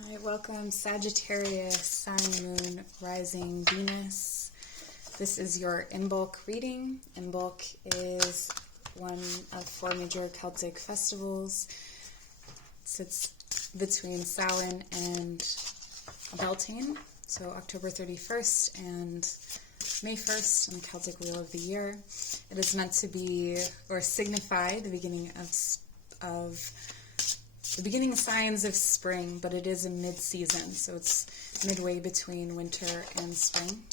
All right, welcome Sagittarius Sun, Moon, Rising, Venus. This is your Imbolc reading. Imbolc is one of 4 major Celtic festivals. It sits between Samhain and Beltane, so October 31st and May 1st on the Celtic Wheel of the year. It is meant to be, or signify, the beginning signs of spring, but it is a mid-season, so it's midway between winter and spring.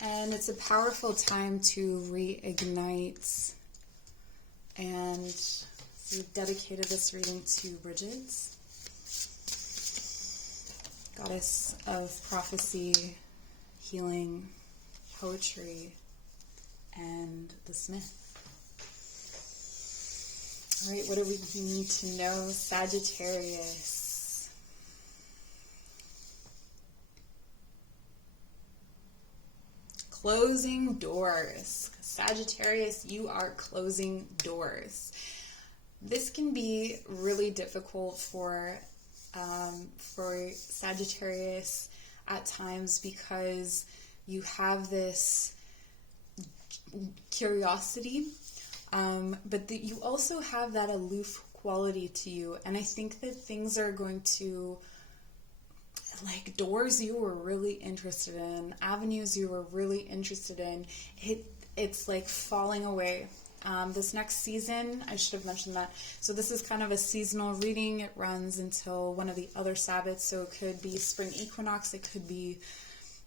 And it's a powerful time to reignite, and we've dedicated this reading to Bridget, goddess of prophecy, healing, poetry, and the smith. All right, what do we need to know, Sagittarius? Closing doors. Sagittarius, you are closing doors. This can be really difficult for Sagittarius at times because you have this curiosity. But you also have that aloof quality to you. And I think that things are going to, like doors you were really interested in, avenues you were really interested in, it's like falling away. This next season, I should have mentioned that. So this is kind of a seasonal reading. It runs until one of the other Sabbats. So it could be spring equinox, it could be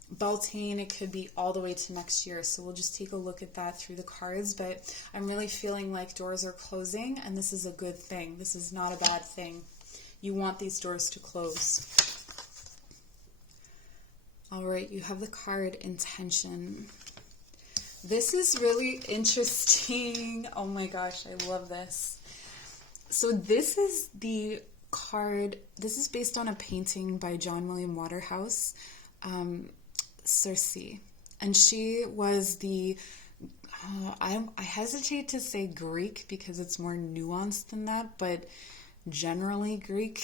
Beltane, it could be all the way to next year. So we'll just take a look at that through the cards. But I'm really feeling like doors are closing, and this is a good thing. This is not a bad thing. You want these doors to close. All right, you have the card Intention. This is really interesting. Oh my gosh, I love this. So this is the card. This is based on a painting by John William Waterhouse. Circe, and she was the I hesitate to say Greek because it's more nuanced than that, but generally Greek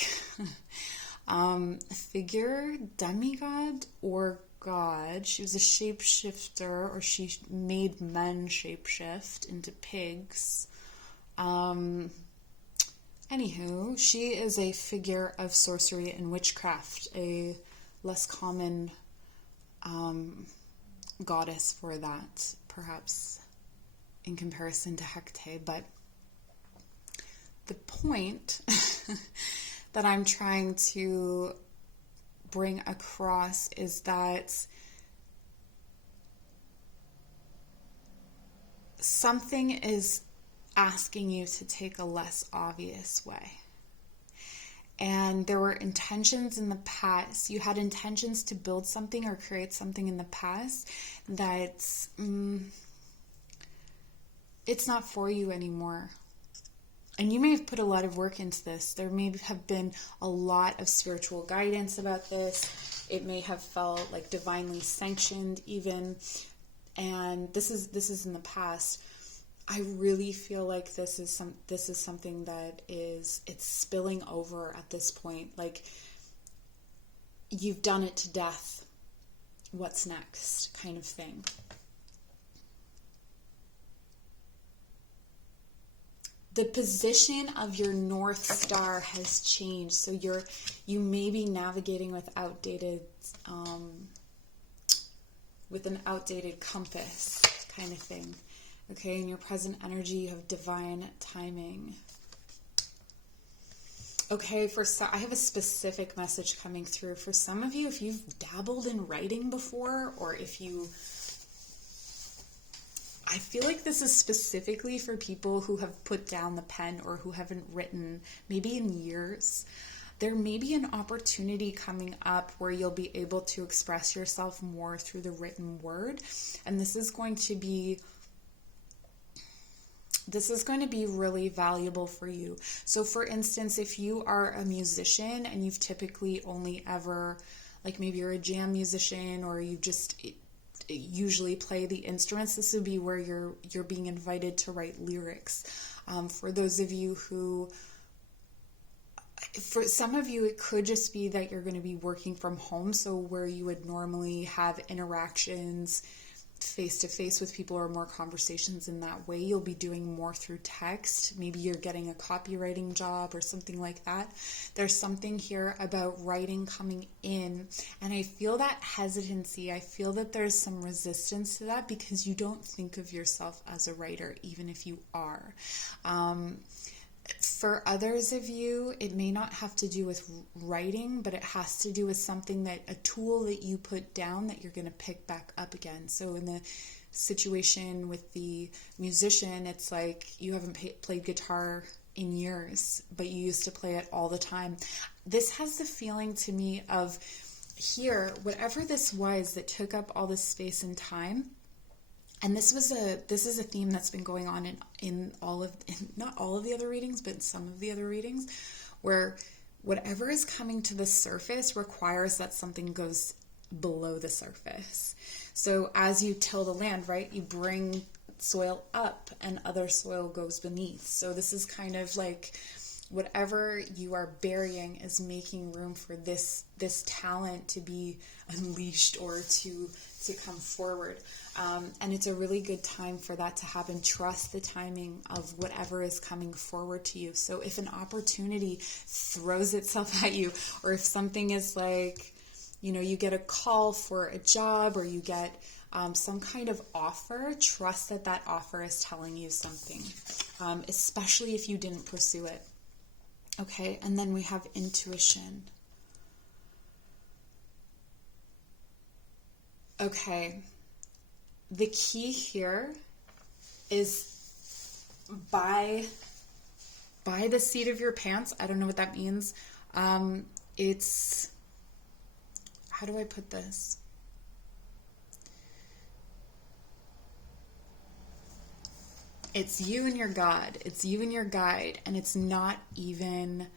figure, demigod or god. She was a shapeshifter, or she made men shapeshift into pigs. Anywho, she is a figure of sorcery and witchcraft, a less common goddess for that, perhaps in comparison to Hecate. But the point that I'm trying to bring across is that something is asking you to take a less obvious way. And there were intentions in the past. You had intentions to build something or create something in the past that it's not for you anymore. And you may have put a lot of work into this. There may have been a lot of spiritual guidance about this. It may have felt like divinely sanctioned even. And this is in the past. I really feel like this is something that it's spilling over at this point. Like, you've done it to death. What's next? Kind of thing. The position of your North Star has changed. So you may be navigating with an outdated compass kind of thing. Okay, in your present energy, you have divine timing. Okay, I have a specific message coming through. For some of you, if you've dabbled in writing before, or I feel like this is specifically for people who have put down the pen or who haven't written maybe in years. There may be an opportunity coming up where you'll be able to express yourself more through the written word. And this is going to be really valuable for you. So for instance, if you are a musician and you've typically only ever, like maybe you're a jam musician or you just usually play the instruments, this would be where you're being invited to write lyrics. For those of you who For some of you, it could just be that you're going to be working from home. So where you would normally have interactions face to face with people or more conversations in that way, you'll be doing more through text. Maybe you're getting a copywriting job or something like that. There's something here about writing coming in, and I feel that hesitancy. I feel that there's some resistance to that because you don't think of yourself as a writer, even if you are. For others of you, it may not have to do with writing, but it has to do with something a tool that you put down that you're going to pick back up again. So in the situation with the musician, it's like you haven't played guitar in years, but you used to play it all the time. This has the feeling to me of here, whatever this was that took up all this space and time. And this is a theme that's been going on in not all of the other readings, but in some of the other readings, where whatever is coming to the surface requires that something goes below the surface. So as you till the land, right, you bring soil up and other soil goes beneath. So this is kind of like whatever you are burying is making room for this talent to be unleashed or to come forward. And it's a really good time for that to happen. Trust the timing of whatever is coming forward to you. So if an opportunity throws itself at you, or if something is like, you get a call for a job, or you get some kind of offer, trust that offer is telling you something, especially if you didn't pursue it. Okay, and then we have intuition. Okay, the key here is by the seat of your pants. I don't know what that means. It's, how do I put this? It's you and your God. It's you and your guide, and it's not even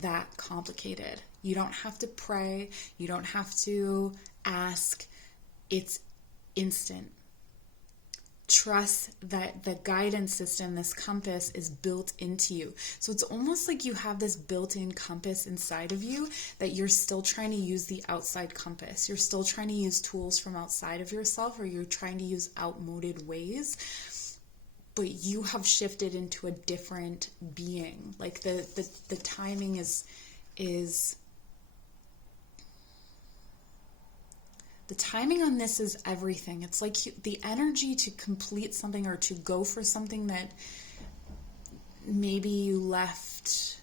that complicated. You don't have to pray. You don't have to ask. It's instant. Trust that the guidance system, this compass, is built into you. So it's almost like you have this built-in compass inside of you that you're still trying to use the outside compass. You're still trying to use tools from outside of yourself, or you're trying to use outmoded ways. But you have shifted into a different being. Like the timing is the timing on this is everything. It's like the energy to complete something or to go for something that maybe you left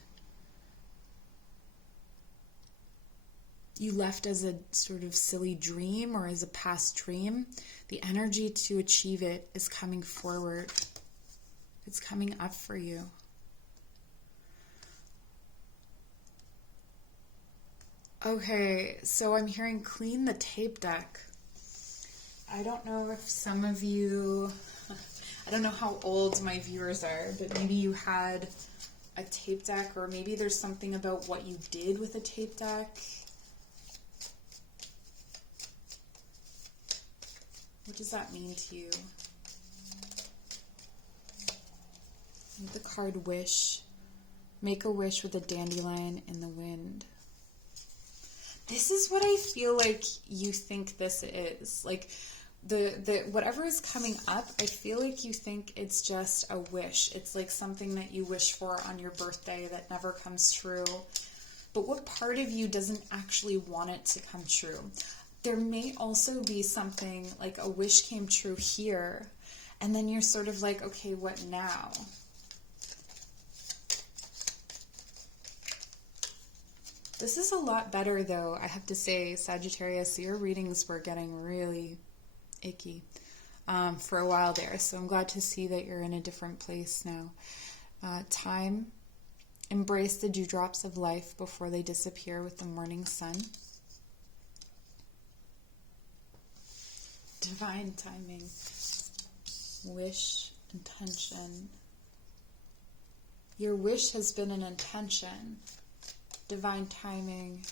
as a sort of silly dream or as a past dream. The energy to achieve it is coming forward. It's coming up for you. Okay, so I'm hearing clean the tape deck. I don't know if some of you, I don't know how old my viewers are, but maybe you had a tape deck, or maybe there's something about what you did with a tape deck. What does that mean to you? The card wish. Make a wish with a dandelion in the wind. This is what I feel like you think this is. Like the whatever is coming up, I feel like you think it's just a wish. It's like something that you wish for on your birthday that never comes true. But what part of you doesn't actually want it to come true? There may also be something like a wish came true here, and then you're sort of like, okay, what now? This is a lot better, though, I have to say, Sagittarius. Your readings were getting really icky for a while there, so I'm glad to see that you're in a different place now. Time. Embrace the dewdrops of life before they disappear with the morning sun. Divine timing. Wish, intention. Your wish has been an intention. Divine timing.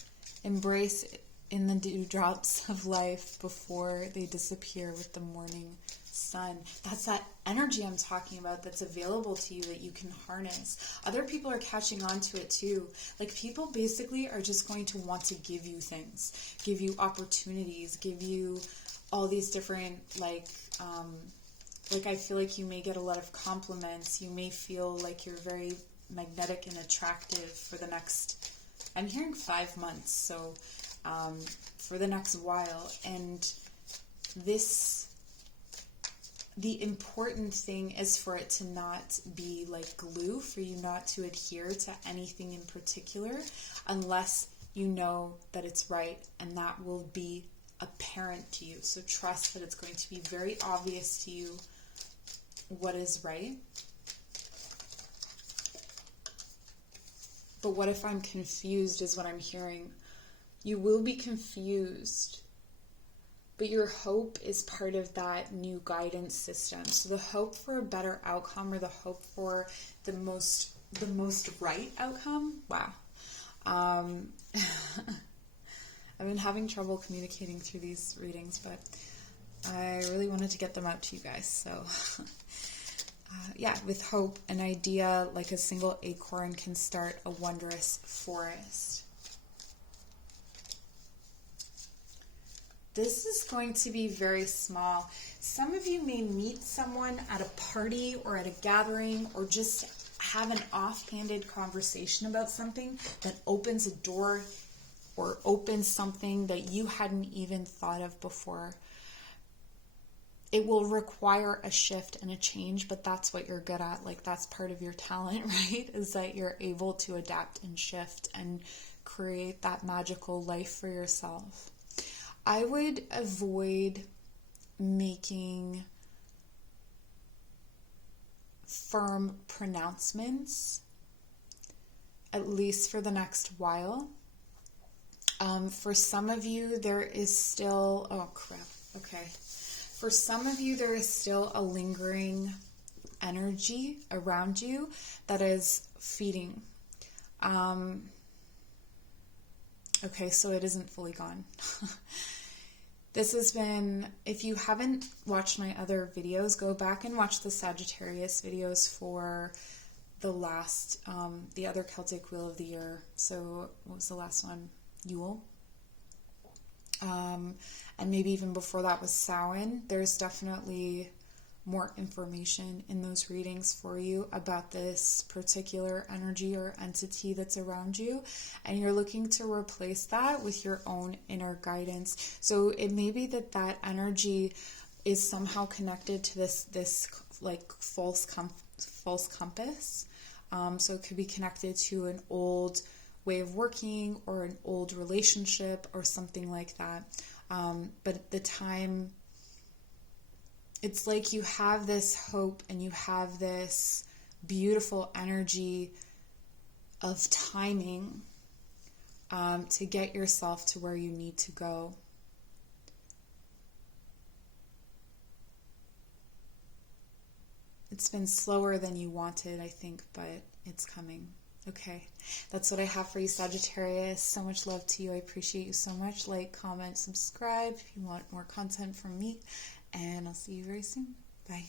Embrace in the dewdrops of life before they disappear with the morning sun. Sun. That's that energy I'm talking about that's available to you that you can harness. Other people are catching on to it too. Like, people basically are just going to want to give you things, give you opportunities, give you all these different, like I feel like you may get a lot of compliments. You may feel like you're very magnetic and attractive for the next, I'm hearing 5 months, so for the next while. And the important thing is for it to not be like glue, for you not to adhere to anything in particular unless you know that it's right, and that will be apparent to you. So trust that it's going to be very obvious to you what is right. But what if I'm confused is what I'm hearing. You will be confused, but your hope is part of that new guidance system. So the hope for a better outcome, or the hope for the most right outcome. Wow. I've been having trouble communicating through these readings, but I really wanted to get them out to you guys. So yeah, with hope, an idea like a single acorn can start a wondrous forest. This is going to be very small. Some of you may meet someone at a party or at a gathering, or just have an offhanded conversation about something that opens a door or opens something that you hadn't even thought of before. It will require a shift and a change, but that's what you're good at. Like, that's part of your talent, right? Is that you're able to adapt and shift and create that magical life for yourself. I would avoid making firm pronouncements, at least for the next while. For some of you, there is still, For some of you, there is still a lingering energy around you that is feeding. Okay, so it isn't fully gone. This has been, if you haven't watched my other videos, go back and watch the Sagittarius videos for the last, the other Celtic Wheel of the year. So what was the last one? Yule. And maybe even before that was Samhain. There's definitely more information in those readings for you about this particular energy or entity that's around you, and you're looking to replace that with your own inner guidance. So it may be that energy is somehow connected to this like false compass. So it could be connected to an old way of working or an old relationship or something like that. But at the time, it's like you have this hope and you have this beautiful energy of timing to get yourself to where you need to go. It's been slower than you wanted, I think, but it's coming. Okay, that's what I have for you, Sagittarius. So much love to you. I appreciate you so much. Like, comment, subscribe if you want more content from me. And I'll see you very soon. Bye.